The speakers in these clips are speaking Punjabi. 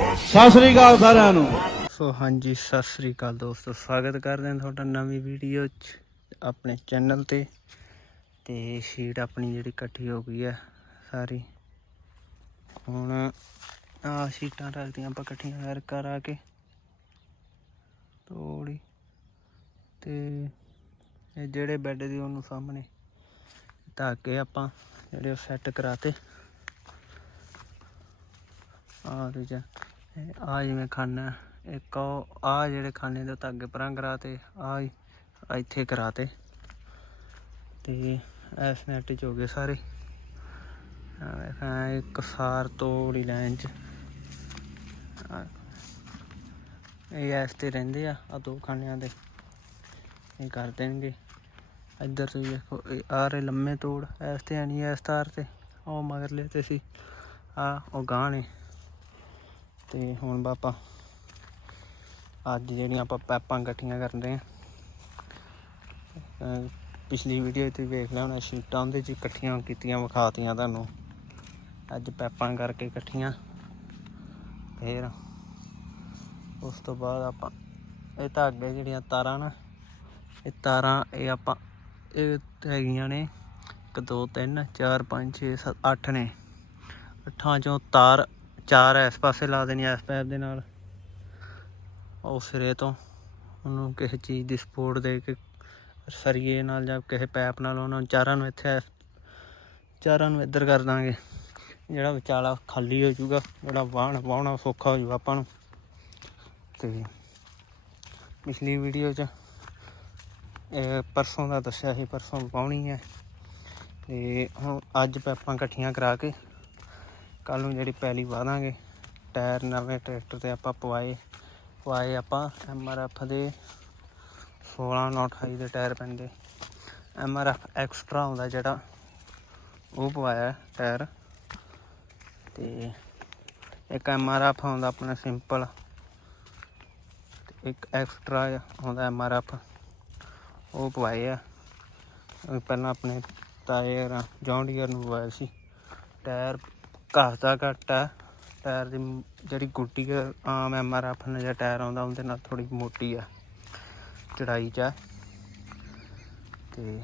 ਸਤਿ ਸ੍ਰੀ ਅਕਾਲ ਸਾਰਿਆਂ ਨੂੰ। ਸੋ ਹਾਂਜੀ, ਸਤਿ ਸ੍ਰੀ ਅਕਾਲ ਦੋਸਤੋ, ਸਵਾਗਤ ਕਰਦੇ ਹਾਂ ਤੁਹਾਡਾ ਨਵੀਂ ਵੀਡੀਓ 'ਚ ਆਪਣੇ ਚੈਨਲ ਤੇ। ਤੇ ਸ਼ੀਟ ਆਪਣੀ ਜਿਹੜੀ ਇਕੱਠੀ ਹੋ ਗਈ ਹੈ ਸਾਰੀ। ਹੁਣ ਆ ਸ਼ੀਟਾਂ ਰੱਖਦੀਆਂ ਆਪਾਂ ਇਕੱਠੀਆਂ ਕਰ ਕਰਾ ਕੇ। ਤੋੜੀ। ਤੇ ਇਹ ਜਿਹੜੇ ਬੈੱਡ ਦੀ ਉਹਨੂੰ ਸਾਹਮਣੇ ਧਾਗੇ ਆਪਾਂ ਜਿਹੜੇ ਉਹ ਸੈੱਟ ਕਰਾਤੇ। ਆ ਤੇ ਆ ਜਿਵੇਂ ਖਾਨਾ ਇੱਕ ਆ ਜਿਹੜੇ ਖਾਨੇ ਦੇ ਧਾਗੇ ਪਰਾਂ ਕਰਾਤੇ, ਆ ਇੱਥੇ ਕਰਾਤੇ। ਤੇ ਐਸ ਨੈਟ ਚ ਹੋ ਗਏ ਸਾਰੇ। ਆ ਇੱਕ ਸਾਰ ਤੋੜੀ ਲਾਈਨ ਚ। ਇਹ ਐਸ ਤੇ ਰਹਿੰਦੇ ਆ ਆ ਦੋ ਖਾਨਿਆਂ ਦੇ। ਇਹ ਕਰ ਦੇਣਗੇ। ਇੱਧਰ ਤੁਸੀਂ ਵੇਖੋ, ਇਹ ਆ ਰਹੇ ਲੰਮੇ ਤੋੜ। ਐਸ ਤੇ ਨਹੀਂ ਐਸ ਤਾਰ ਤੇ। ਉਹ ਮਗਰਲੇ ਤੇ ਸੀ। ਆ ਉਹ ਗਾਂ ਨੇ। ਤੇ ਹੁਣ ਬਾਪਾ ਅੱਜ ਜਿਹੜੀਆਂ ਆਪਾਂ ਪੈਪਾਂ ਇਕੱਠੀਆਂ ਕਰਦੇ ਆ ਪਿਛਲੀ ਵੀਡੀਓ ਤੇ ਵੇਖ ਲਿਆ ਹੋਣਾ, ਸ਼ੀਟਾਂ ਉਹਦੇ ਚ ਇਕੱਠੀਆਂ ਕੀਤੀਆਂ, ਵਿਖਾਤੀਆਂ ਤੁਹਾਨੂੰ। ਅੱਜ ਪੈਪਾਂ ਕਰਕੇ ਇਕੱਠੀਆਂ, ਫੇਰ ਉਸ ਤੋਂ ਬਾਅਦ ਆਪਾਂ, ਇਹ ਧਾਗੇ ਜਿਹੜੀਆਂ ਤਾਰਾਂ ਨਾ, ਇਹ ਤਾਰਾਂ, ਇਹ ਆਪਾਂ, ਇਹ ਹੈਗੀਆਂ ਨੇ 1 2 3 4 5 6 7 8 ਨੇ। ਅੱਠਾਂ ਚੋਂ ਤਾਰ ਚਾਰ ਇਸ ਪਾਸੇ ਲਾ ਦੇਣੀ ਇਸ ਪੈਪ ਦੇ ਨਾਲ। ਉਹ ਸਿਰੇ ਤੋਂ ਉਹਨੂੰ ਕਿਸੇ ਚੀਜ਼ ਦੀ ਸਪੋਰਟ ਦੇ ਕੇ ਸਰੀਏ ਨਾਲ ਜਾਂ ਕਿਸੇ ਪੈਪ ਨਾਲ ਉਹਨਾਂ ਨੂੰ ਚਾਰਾਂ ਨੂੰ ਇੱਥੇ ਚਾਰਾਂ ਨੂੰ ਇੱਧਰ ਕਰ ਦਾਂਗੇ। ਜਿਹੜਾ ਵਿਚਾਲਾ ਖਾਲੀ ਹੋ ਜਾਊਗਾ ਜਿਹੜਾ ਵਾਹਣ ਵਾਹਣਾ ਸੌਖਾ ਹੋ ਜਾਊਗਾ ਆਪਾਂ ਨੂੰ। ਤੇ ਪਿਛਲੀ ਵੀਡੀਓ 'ਚ ਪਰਸੋਂ ਦਾ ਦੱਸਿਆ ਸੀ, ਪਰਸੋਂ ਪਾਉਣੀ ਹੈ। ਤੇ ਹੁਣ ਅੱਜ ਪੈਪਾਂ ਇਕੱਠੀਆਂ ਕਰਾ ਕੇ ਕੱਲ ਨੂੰ ਜਿਹੜੀ ਪੈਲੀ ਵਾਦਾਂਗੇ ਟਾਇਰ ਨਵੇਂ ਟਰੈਕਟਰ ਤੇ ਆਪਾਂ ਪਵਾਏ ਪਵਾਏ ਆਪਾਂ ਐਮਆਰਐਫ ਦੇ 16 ਨੌ 28 ਦੇ ਟਾਇਰ ਪੈਂਦੇ। ਐਮਆਰਐਫ ਐਕਸਟਰਾ ਹੁੰਦਾ ਜਿਹੜਾ, ਉਹ ਪਵਾਇਆ ਟਾਇਰ। ਤੇ ਇੱਕ ਐਮਆਰਐਫ ਹੁੰਦਾ ਆਪਣਾ ਸਿੰਪਲ ਇੱਕ ਐਕਸਟਰਾ ਹੁੰਦਾ ਐਮਆਰਐਫ ਉਹ ਪਵਾਏ ਆ। ਪਹਿਲਾਂ ਆਪਣੇ ਟਾਇਰ ਜੌਂਡੀਅਰ ਨੂੰ ਪਵਾਇਆ ਸੀ। ਟਾਇਰ ਘਰ ਦਾ ਘੱਟ ਆ। ਟਾਇਰ ਦੀ ਜਿਹੜੀ ਗੁੱਡੀ ਆਮ ਆ, ਆਰ ਐਮਆਰਐਫ ਨਾਲ ਜਿਹੜਾ ਟਾਇਰ ਆਉਂਦਾ ਉਹਦੇ ਨਾਲ ਥੋੜੀ ਮੋਟੀ ਆ ਚੜਾਈ ਚ ਆ। ਤੇ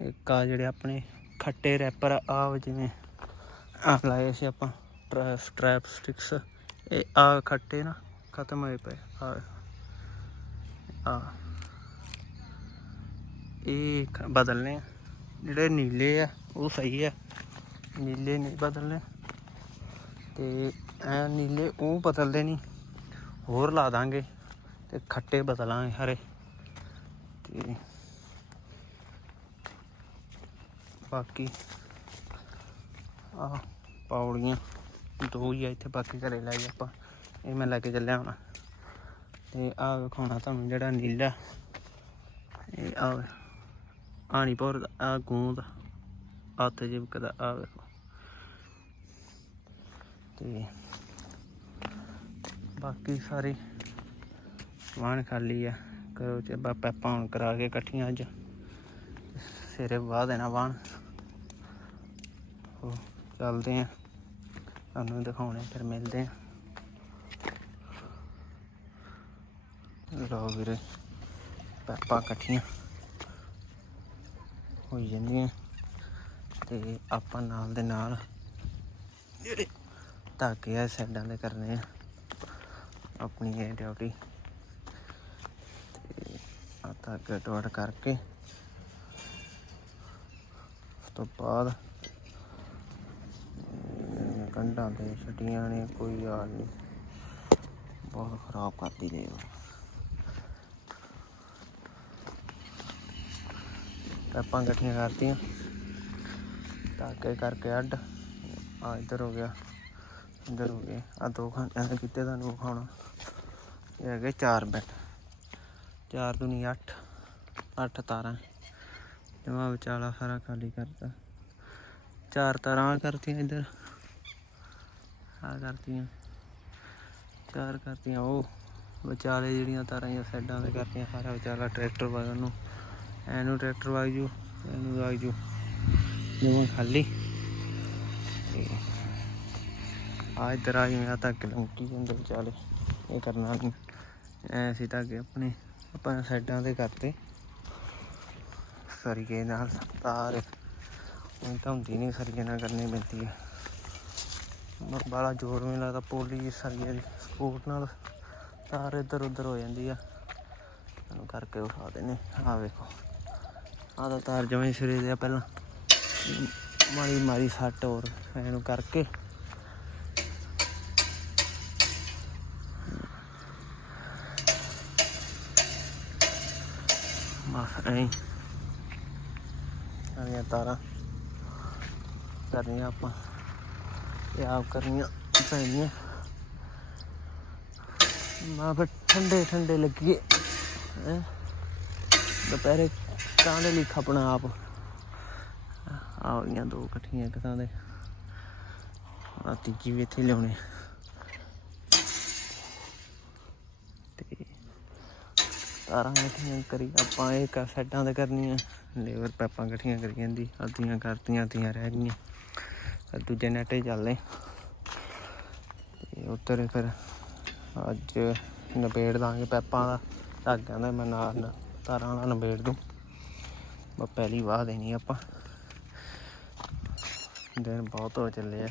ਇੱਕ ਆ ਜਿਹੜੇ ਆਪਣੇ ਖੱਟੇ ਰੈਪਰ ਆ ਜਿਵੇਂ ਆ ਲਾਏ ਸੀ ਆਪਾਂ ਸਟ੍ਰੈਪ ਸਟਿਕਸ। ਇਹ ਆ ਖੱਟੇ ਨਾ ਖਤਮ ਹੋਏ ਪਏ ਆ ਆ ਇਹ ਖ- ਬਦਲਨੇ ਆ। ਜਿਹੜੇ ਨੀਲੇ ਆ ਉਹ ਸਹੀ ਆ। ਨੀਲੇ ਨਹੀਂ ਬਦਲਨੇ। ਤੇ ਐ ਨੀਲੇ ਉਹ ਬਦਲਦੇ ਨਹੀਂ ਹੋਰ ਲਾ ਦਾਂਗੇ ਤੇ ਖੱਟੇ ਬਦਲਾਂਗੇ ਹਰੇ। ਤੇ ਬਾਕੀ ਆ ਪੌੜੀਆਂ ਦੋ ਹੀ ਆ ਇੱਥੇ, ਬਾਕੀ ਘਰੇ ਲੈ ਗਏ ਆਪਾਂ। ਇਹ ਮੈਂ ਲੈ ਕੇ ਚੱਲਿਆ ਹੁਣ। ਤੇ ਆ ਵਿਖਾਉਣਾ ਤੁਹਾਨੂੰ ਜਿਹੜਾ ਨੀਲਾ। ਇਹ ਆ ਆਣੀ ਪੌਰ ਆ ਗੂੰਦ। ਹੱਥ ਜਿਵਕਦਾ ਆ ਵੇਖੋ ਤੇ ਬਾਕੀ ਸਾਰੇ ਵਾਹਣ ਖਾਲੀ ਆ। ਕਰੋ ਤੇ ਬਾ ਪੈਪਾਂ ਹੁਣ ਕਰਾ ਕੇ ਇਕੱਠੀਆਂ ਅੱਜ। ਸਿਰੇ ਵਾਹ ਦੇਣਾ ਵਾਹਣ ਹੋ ਚੱਲਦੇ ਆ। ਤੁਹਾਨੂੰ ਦਿਖਾਉਣੇ ਫਿਰ ਮਿਲਦੇ ਆ। ਲਓ ਵੀਰੇ, ਪੈਪਾਂ ਇਕੱਠੀਆਂ ਹੋਈ ਜਾਂਦੀਆਂ। ਤੇ ਆਪਾਂ ਨਾਲ ਦੇ ਨਾਲ ਜਿਹੜੇ ਧਾਗੇ ਆ ਸਾਈਡਾਂ ਦੇ ਕਰਨੇ ਆ। ਆਪਣੀ ਇਹ ਡਿਊਟੀ ਤੇ ਆ ਧਾਗੇ ਟੋੜ ਕਰਕੇ। ਉਸ ਤੋਂ ਬਾਅਦ ਜਿਹੜੀਆਂ ਕੰਢਾਂ ਤੇ ਛਟੀਆਂ ਨੇ, ਕੋਈ ਹਾਲ ਨਹੀਂ। ਬਹੁਤ ਖਰਾਬ ਕਰਦੀ ਨੇ ਉਹ। ਪੈਪਾਂ ਇਕੱਠੀਆਂ ਕਰਤੀਆਂ। ਧਾਗੇ ਕਰਕੇ ਅੱਡ। ਆ ਇੱਧਰ ਹੋ ਗਿਆ। ਇੱਧਰ ਹੋ ਗਏ। ਆ ਦੋ ਖਾਨਿਆਂ ਦੇ ਕੀਤੇ ਤੁਹਾਨੂੰ ਵਿਖਾਉਣਾ। ਇਹ ਹੈਗੇ ਚਾਰ ਬੈੱਡ। ਚਾਰ ਦੁਨੀ 8 ਅੱਠ। ਤਾਰਾਂ। ਜਮਾ ਵਿਚਾਲਾ ਸਾਰਾ ਖਾਲੀ ਕਰਤਾ। ਚਾਰ ਤਾਰਾਂ ਕਰਤੀਆਂ ਇੱਧਰ। ਆ ਕਰਤੀਆਂ। ਚਾਰ ਕਰਤੀਆਂ। ਉਹ ਵਿਚਾਲੇ ਜਿਹੜੀਆਂ ਤਾਰਾਂ ਜਾਂ ਸਾਈਡਾਂ ਤੇ ਕਰਤੀਆਂ, ਸਾਰਾ ਵਿਚਾਲਾ ਟਰੈਕਟਰ ਵਗਨ ਨੂੰ। ਐਨੂੰ ਟਰੈਕਟਰ ਵਗ ਜੂ ਇਹਨੂੰ ਵਗ ਜੂ। ਜਮਾ ਖਾਲੀ। ਤੇ ਆ ਇੱਧਰ ਆ ਜਿਵੇਂ ਆ ਧਾਗੇ ਲੰਕੀ ਜਾਂਦੇ ਵਿਚਾਲੇ। ਇਹ ਕਰਨਾ ਨਹੀਂ ਐ ਸੀ ਧਾਗੇ ਆਪਣੇ, ਆਪਾਂ ਸਾਈਡਾਂ ਤੇ ਕਰਤੇ। ਸਰੀਏ ਨਾਲ ਤਾਰ। ਉਹ ਤਾਂ ਹੁੰਦੀ ਨਹੀਂ ਸਰੀਏ ਨਾਲ ਕਰਨੀ ਪੈਂਦੀ ਹੈ ਮਰ ਬਾਲਾ ਜ਼ੋਰ ਨਹੀਂ ਲੱਗਦਾ ਪੋਲੀ ਸਰੀਏ ਦੀ ਸਪੋਰਟ ਨਾਲ ਤਾਰ ਇੱਧਰ ਉੱਧਰ ਹੋ ਜਾਂਦੀ ਆ। ਇਹਨੂੰ ਕਰਕੇ ਉਠਾ ਦੇਣੇ ਆ ਵੇਖੋ। ਆਹ ਤਾਂ ਤਾਰ ਜਮਾਂ ਸਿਰੇ ਦੇ ਆ ਪਹਿਲਾਂ। ਮਾਰੀ ਮਾਰੀ ਸੱਟ ਹੋਰ ਇਹਨੂੰ ਕਰਕੇ। ਐਂ ਸਾਰੀਆਂ ਤਾਰਾਂ ਕਰਨੀਆਂ ਆਪਾਂ। ਇਹ ਆਪ ਕਰਨੀਆਂ ਪੈਣੀਆਂ। ਮਾਂ ਫਿਰ ਠੰਡੇ ਠੰਡੇ ਲੱਗੀਏ। ਹੈਂ? ਦੁਪਹਿਰੇ ਕਾਂਦੇ ਲਈ ਖਪਣਾ ਆਪ। ਆ ਗਈਆਂ ਦੋ ਇਕੱਠੀਆਂ ਇੱਕ ਥਾਂ ਦੇ। ਆ ਤੀਜੀ ਵੀ ਇੱਥੇ ਲਿਆਉਣੇ। ਤਾਰਾਂ ਇਕੱਠੀਆਂ ਕਰੀ, ਆਪਾਂ ਇਹ ਸੈੱਟਾਂ ਤੇ ਕਰਨੀਆਂ। ਲੇਬਰ ਪੈਪਾਂ ਇਕੱਠੀਆਂ ਕਰੀ ਜਾਂਦੀ ਅੱਧੀਆਂ ਕਰਤੀਆਂ ਅੱਧੀਆਂ ਰਹਿ ਗਈਆਂ। ਦੂਜੇ ਨੈਟੇ ਚੱਲਦੇ ਤੇ ਉੱਤਰ ਫਿਰ ਅੱਜ ਨਿਬੇੜ ਦਾਂਗੇ ਪੈਪਾਂ ਦਾ। ਧਾਗਿਆਂ ਦਾ ਮੈਂ ਨਾਲ ਤਾਰਾਂ ਦਾ ਨਿਬੇੜ ਦੂੰ। ਬਸ ਪਹਿਲੀ ਵਾਹ ਦੇਣੀ ਆਪਾਂ। ਦਿਨ ਬਹੁਤ ਹੋ ਚੱਲੇ ਆ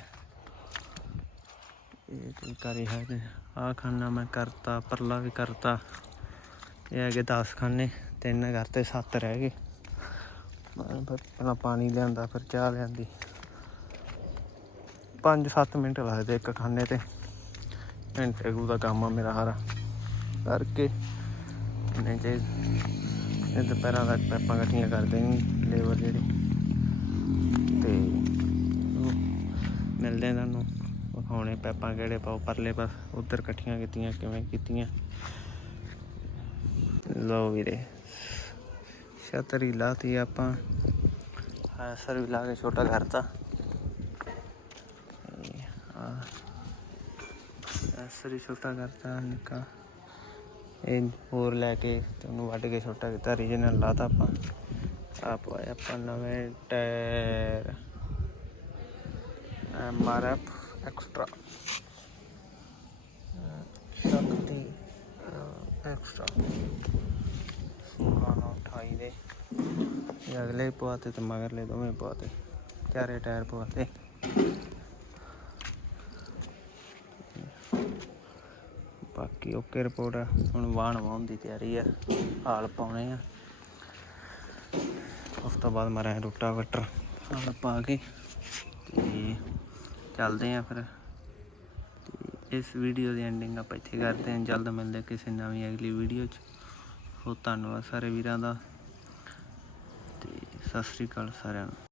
ਇਹ ਕੋਈ ਕਰੀ ਹੈ ਤੇ ਆਹ ਖਾਨਾ ਮੈਂ ਕਰਤਾ, ਪਰਲਾ ਵੀ ਕਰਤਾ। ਇਹ ਹੈਗੇ 10 ਖਾਨੇ, ਤਿੰਨ ਕਰਤੇ ਸੱਤ ਰਹਿ ਗਏ। ਮੈਂ ਪਹਿਲਾਂ ਪਾਣੀ ਲਿਆਂਦਾ, ਫਿਰ ਚਾਹ ਲਿਆਂਦੀ। 5-7 ਮਿੰਟ ਲੱਗਦੇ ਇੱਕ ਖਾਨੇ ਤੇ। ਘੰਟੇ ਕੁ ਦਾ ਕੰਮ ਆ ਮੇਰਾ ਹਾਰਾ ਕਰਕੇ। ਨਹੀਂ ਜੇ ਇਹ ਦੁਪਹਿਰਾਂ ਤੱਕ ਪੈਪਾਂ ਇਕੱਠੀਆਂ ਕਰਦੇ ਦੇਣੀ ਲੇਬਰ ਜਿਹੜੀ। ਤੇ ਮਿਲਦੇ ਤੁਹਾਨੂੰ। ਵਿਖਾਉਣੇ ਪੈਪਾਂ ਕਿਹੜੇ ਪਾਓ, ਪਰਲੇ ਪਾਸ ਉਧਰ ਇਕੱਠੀਆਂ ਕੀਤੀਆਂ, ਕਿਵੇਂ ਕੀਤੀਆਂ। ਲਓ ਵੀਰੇ। ਛਤਰੀ ਲਾਤੀ ਆਪਾਂ। ਹਾਂ ਸਰ ਵੀ ਲਾ ਕੇ ਛੋਟਾ ਕਰਤਾ ਸਰੀ ਛੋਟਾ ਕਰਤਾ ਨਿੱਕਾ। ਇਹ ਹੋਰ ਲੈ ਕੇ ਤੇ ਉਹਨੂੰ ਵੱਢ ਕੇ ਛੋਟਾ ਕੀਤਾ ਰੀਜਨਲ ਲਾਤਾ ਆਪਾਂ। ਆ ਪਾਇਆ ਆਪਾਂ ਨਵੇਂ tyre. MRF extra Shakti extra 16 ਨਾਲ 28 ਦੇ। ਇਹ ਅਗਲੇ ਪਵਾਤੇ ਤੇ ਮਗਰਲੇ ਦੋਵੇਂ ਪਵਾਤੇ ਚਾਰੇ ਟਾਇਰ ਪਵਾਤੇ ਬਾਕੀ ਓਕੇ ਰਿਪੋਰਟ ਆ। ਹੁਣ ਵਾਹਣ ਵਾਹਣ ਦੀ ਤਿਆਰੀ ਆ। ਹਾਲ ਪਾਉਣੇ ਆ। ਉਸ ਤੋਂ ਬਾਅਦ ਮਾਰਾਂ ਰੋਟਾ ਵਟਰ ਹਾਲ ਪਾ ਕੇ ਤੇ ਚੱਲਦੇ ਆ ਫਿਰ। ਇਸ ਵੀਡੀਓ ਦੀ ਐਂਡਿੰਗ ਆਪਾਂ ਇੱਥੇ ਕਰਦੇ ਹਾਂ। ਜਲਦ ਮਿਲਦੇ ਕਿਸੇ ਨਵੀਂ ਅਗਲੀ ਵੀਡੀਓ 'ਚ। ਬਹੁਤ ਧੰਨਵਾਦ ਸਾਰੇ ਵੀਰਾਂ ਦਾ ਤੇ ਸਤਿ ਸ੍ਰੀ ਅਕਾਲ ਸਾਰਿਆਂ ਨੂੰ।